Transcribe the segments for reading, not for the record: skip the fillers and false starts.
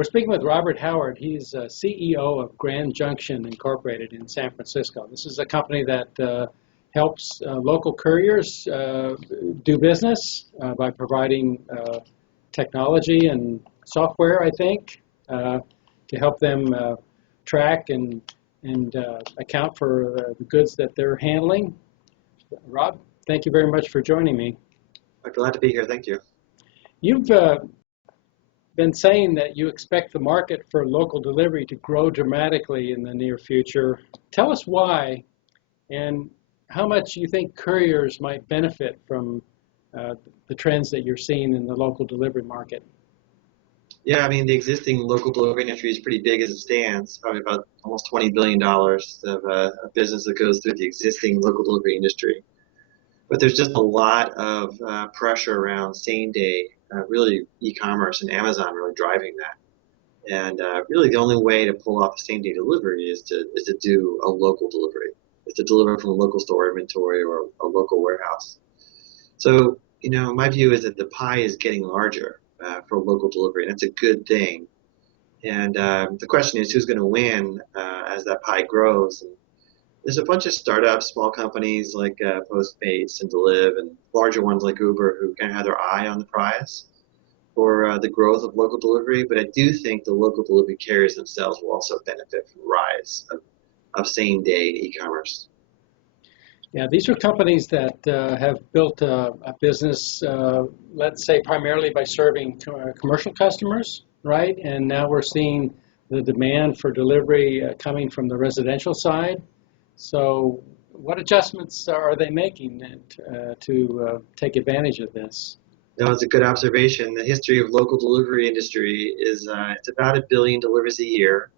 We're speaking with Robert Howard. He's CEO of Grand Junction Incorporated in San Francisco. This is a company that helps local couriers do business by providing technology and software, I think, to help them track and account for the goods that they're handling. Rob, thank you very much for joining me. I'm glad to be here. Thank you. You've been saying that you expect the market for local delivery to grow dramatically in the near future. Tell us why and how much you think couriers might benefit from the trends that you're seeing in the local delivery market. Yeah, I mean, the existing local delivery industry is pretty big as it stands, probably about almost $20 billion of business that goes through the existing local delivery industry. But there's just a lot of pressure around same-day, really e-commerce and Amazon really driving that. And really the only way to pull off a same-day delivery is to do a local delivery, is to deliver from a local store inventory or a local warehouse. So, you know, my view is that the pie is getting larger for local delivery, and that's a good thing. And the question is who's going to win as that pie grows. And there's a bunch of startups, small companies like Postmates and Deliv, and larger ones like Uber who kind of have their eye on the prize for the growth of local delivery. But I do think the local delivery carriers themselves will also benefit from the rise of same-day e-commerce. Yeah, these are companies that have built a business, let's say, primarily by serving commercial customers, right? And now we're seeing the demand for delivery coming from the residential side. So what adjustments are they making to take advantage of this? No, it's a good observation. The history of local delivery industry is it's about 1 billion deliveries a year,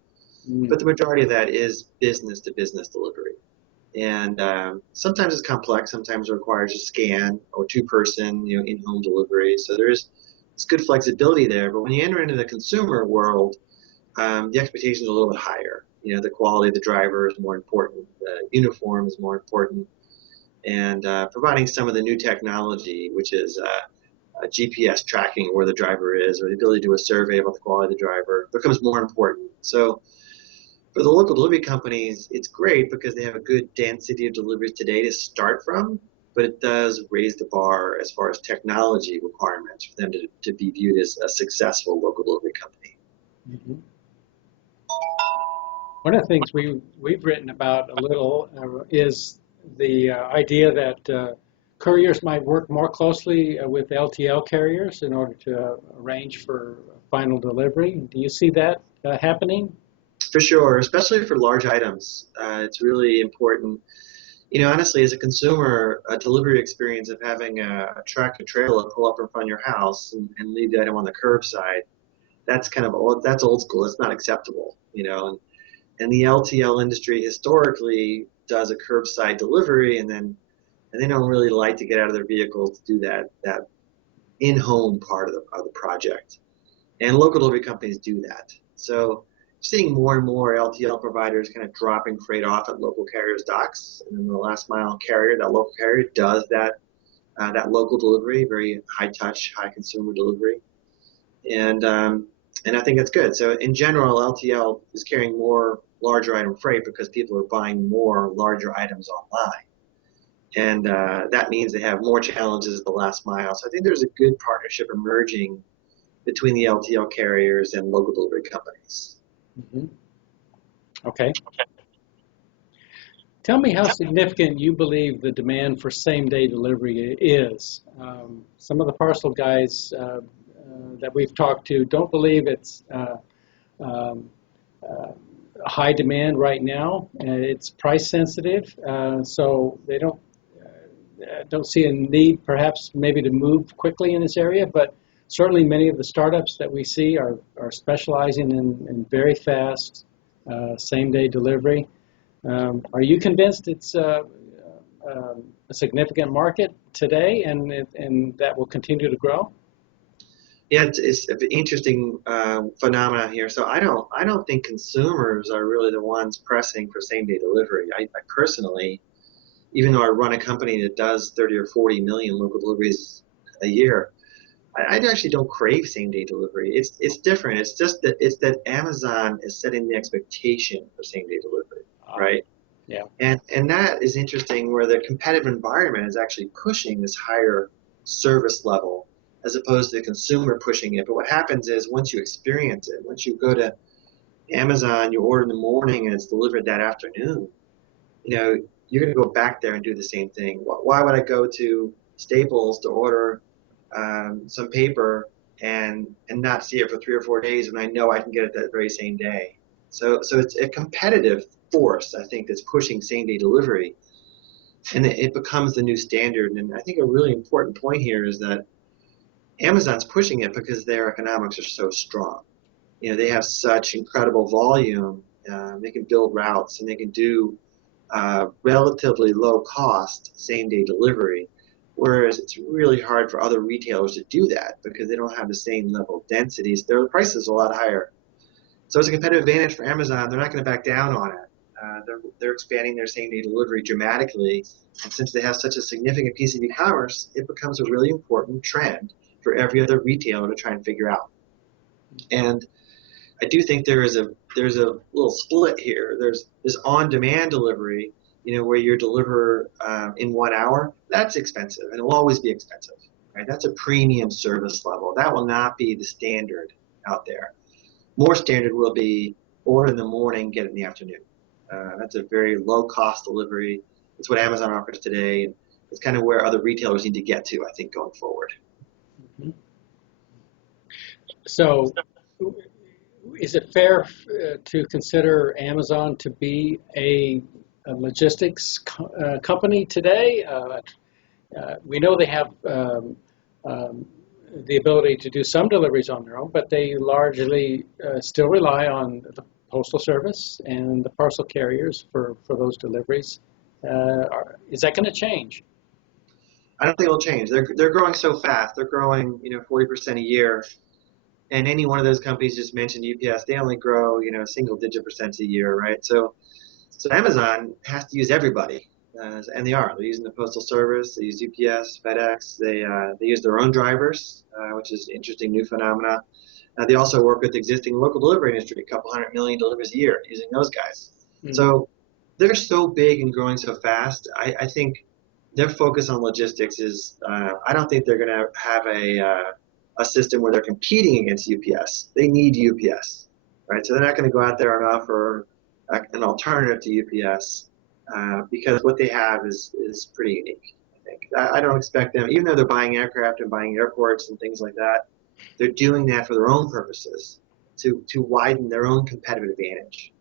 but the majority of that is business-to-business delivery. And sometimes it's complex. Sometimes it requires a scan or two-person, in-home delivery. So there's good flexibility there. But when you enter into the consumer world, the expectations are a little bit higher. The quality of the driver is more important. The uniform is more important. And providing some of the new technology, which is GPS tracking where the driver is, or the ability to do a survey about the quality of the driver, becomes more important. So for the local delivery companies, it's great because they have a good density of deliveries today to start from, but it does raise the bar as far as technology requirements for them to be viewed as a successful local delivery company. Mm-hmm. One of the things we've written about a little is the idea that couriers might work more closely with LTL carriers in order to arrange for final delivery. Do you see that happening? For sure, especially for large items. It's really important. Honestly, as a consumer, a delivery experience of having a tractor trailer pull up in front of your house and leave the item on the curbside, that's old school. It's not acceptable, And the LTL industry historically does a curbside delivery, and they don't really like to get out of their vehicles to do that in-home part of the project. And local delivery companies do that. So seeing more and more LTL providers kind of dropping freight off at local carriers' docks, and then the last mile carrier, that local carrier, does that local delivery, very high touch, high consumer delivery, and I think that's good. So in general, LTL is carrying more larger item freight because people are buying more larger items online, and that means they have more challenges at the last mile. So I think there's a good partnership emerging between the LTL carriers and local delivery companies. Mm-hmm. Okay. Tell me how significant you believe the demand for same-day delivery is. Some of the parcel guys that we've talked to don't believe it's a high demand right now. It's price sensitive, so they don't see a need perhaps maybe to move quickly in this area, but certainly many of the startups that we see are specializing in very fast same-day delivery. Are you convinced it's a significant market today and that will continue to grow? Yeah, it's an interesting phenomenon here. So I don't think consumers are really the ones pressing for same-day delivery. I personally, even though I run a company that does 30 or 40 million local deliveries a year, I actually don't crave same-day delivery. It's different. It's that Amazon is setting the expectation for same-day delivery, right? Yeah. And that is interesting, where the competitive environment is actually pushing this higher service level as opposed to the consumer pushing it. But what happens is, once you experience it, once you go to Amazon, you order in the morning and it's delivered that afternoon, you're going to go back there and do the same thing. Why would I go to Staples to order some paper and not see it for 3 or 4 days when I know I can get it that very same day? So it's a competitive force, I think, that's pushing same-day delivery, and it becomes the new standard. And I think a really important point here is that Amazon's pushing it because their economics are so strong. They have such incredible volume. They can build routes, and they can do relatively low cost same-day delivery, whereas it's really hard for other retailers to do that because they don't have the same level of densities. Their prices are a lot higher. So it's a competitive advantage for Amazon. They're not going to back down on it. They're expanding their same-day delivery dramatically, and since they have such a significant piece of e-commerce, it becomes a really important trend for every other retailer to try and figure out. And I do think there's a little split here. There's on-demand delivery, where you deliver in 1 hour. That's expensive, and it will always be expensive, right? That's a premium service level. That will not be the standard out there. More standard will be order in the morning, get it in the afternoon. That's a very low-cost delivery. It's what Amazon offers today, and it's kind of where other retailers need to get to, I think, going forward. Mm-hmm. So, is it fair to consider Amazon to be a logistics company today? We know they have the ability to do some deliveries on their own, but they largely still rely on the Postal Service and the parcel carriers for those deliveries. Is that going to change? I don't think it'll change. They're growing so fast. They're growing 40% a year. And any one of those companies just mentioned, UPS, they only grow single-digit percents a year, right? So Amazon has to use everybody, and they are. They're using the Postal Service, they use UPS, FedEx, they use their own drivers, which is an interesting new phenomena. They also work with the existing local delivery industry, a couple 100 million deliveries a year, using those guys. Mm-hmm. So they're so big and growing so fast. I think their focus on logistics is, I don't think they're going to have a system where they're competing against UPS. They need UPS, right? So they're not going to go out there and offer an alternative to UPS because what they have is pretty unique, I think. I don't expect them, even though they're buying aircraft and buying airports and things like that, they're doing that for their own purposes, to widen their own competitive advantage.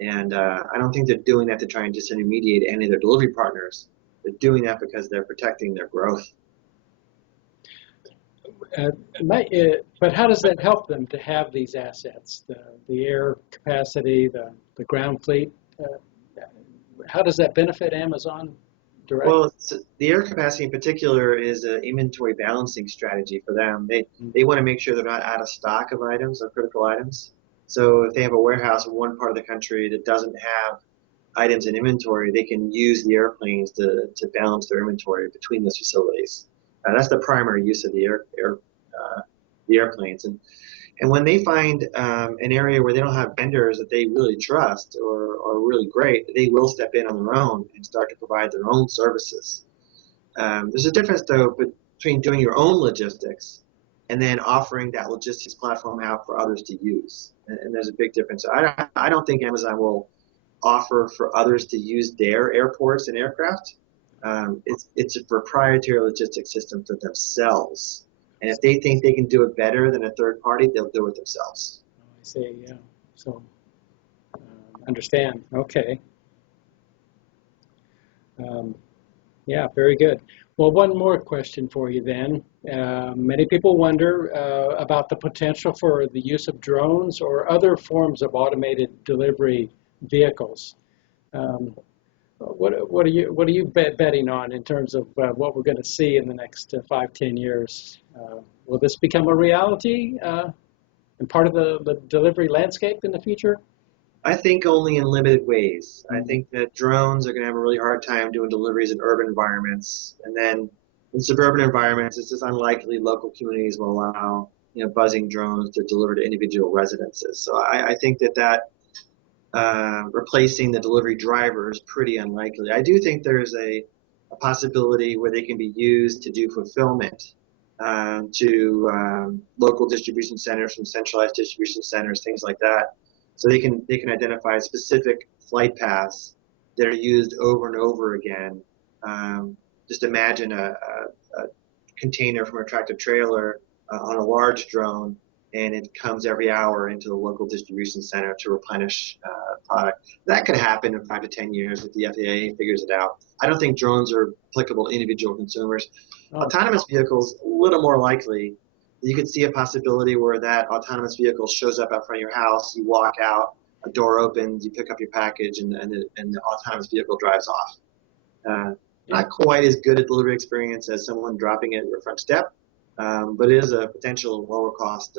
And I don't think they're doing that to try and disintermediate any of their delivery partners. They're doing that because they're protecting their growth. But how does that help them to have these assets, the air capacity, the ground fleet? How does that benefit Amazon directly? Well, the air capacity in particular is an inventory balancing strategy for them. They want to make sure they're not out of stock of items or critical items. So if they have a warehouse in one part of the country that doesn't have items in inventory, they can use the airplanes to balance their inventory between those facilities. That's the primary use of the airplanes. And when they find an area where they don't have vendors that they really trust or are really great, they will step in on their own and start to provide their own services. There's a difference, though, between doing your own logistics and then offering that logistics platform out for others to use. And there's a big difference. I don't think Amazon will offer for others to use their airports and aircraft. It's a proprietary logistics system for themselves. And if they think they can do it better than a third party, they'll do it themselves. I see, yeah. So, understand. Okay. Yeah, very good. Well, one more question for you then. Many people wonder about the potential for the use of drones or other forms of automated delivery vehicles. What are you betting on in terms of what we're going to see in the next 5-10 years? Will this become a reality and part of the delivery landscape in the future? I think only in limited ways. I think that drones are going to have a really hard time doing deliveries in urban environments, and then in suburban environments, it's just unlikely local communities will allow buzzing drones to deliver to individual residences. So I think that replacing the delivery driver is pretty unlikely. I do think there's a possibility where they can be used to do fulfillment to local distribution centers from centralized distribution centers, things like that. So they can identify specific flight paths that are used over and over again. Just imagine a container from a tractor trailer on a large drone, and it comes every hour into the local distribution center to replenish product. That could happen in 5 to 10 years if the FAA figures it out. I don't think drones are applicable to individual consumers. Autonomous vehicles, a little more likely. You could see a possibility where that autonomous vehicle shows up out front of your house, you walk out, a door opens, you pick up your package, and the autonomous vehicle drives off. Not quite as good a delivery experience as someone dropping it at your front step, but it is a potential lower cost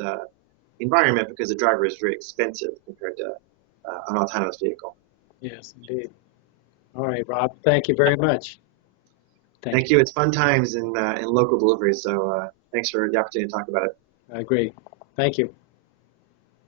environment because the driver is very expensive compared to an autonomous vehicle. Yes, indeed. All right, Rob, thank you very much. Thank you. It's fun times in local delivery, so thanks for the opportunity to talk about it. I agree. Thank you.